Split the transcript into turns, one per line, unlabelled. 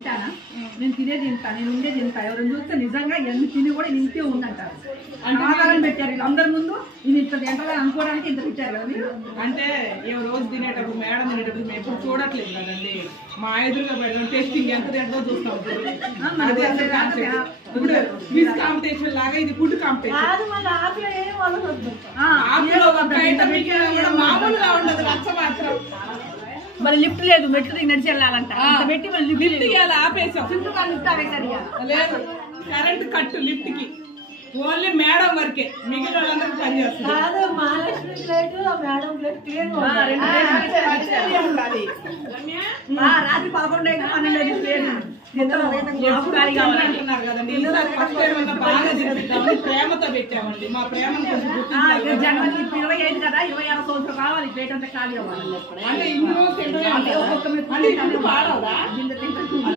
నేను తినేది ఇంత, నేను ఉండేది ఇంత. ఎవరైనా చూస్తే నిజంగా ఎన్ని తిని కూడా ఇంతే ఉందంటారు. ఆధారం పెట్టారు వీళ్ళందరి ముందు. ఇది ఇంత తింటగా అనుకోవడానికి ఇంత పెట్టారు కదా మీరు.
అంటే రోజు తినేటప్పుడు మేడం తినేటప్పుడు మేము ఎప్పుడు చూడట్లేదు కదండి. మా ఎదురుగా పెడదాం టెస్టింగ్ ఎంత తింటో చూస్తాం. ఇప్పుడు క్విజ్ కాంపిటీషన్ లాగా ఇది ఫుడ్ కాంపిటీషన్. మామూలుగా ఉండదు రచ్చ మాత్రం.
మరి లిఫ్ట్ లేదు, మెట్లు దిగి నడిచి వెళ్ళాలంట. పెట్టి మళ్ళీ
లిఫ్ట్ ఇవ్వాలి ఆపేసాం.
లిఫ్ట్ ఆపేసారు.
లేదు కరెంట్ కట్టు లిఫ్ట్ కి ఓన్లీ మేడం వరకే, మిగిలిన వాళ్ళందరికీ పనిచేస్తుంది.
రాత్రి 11 12
అంటున్నారు కదండి. బాగా జరుగుతామని ప్రేమతో పెట్టామండి. మా ప్రేమను
జనవరి 25 కదా, 26 సంవత్సరం కావాలి. ప్లేట్ అంతా ఖాళీ అవ్వాలి.
అంటే ఇన్ని రోజులు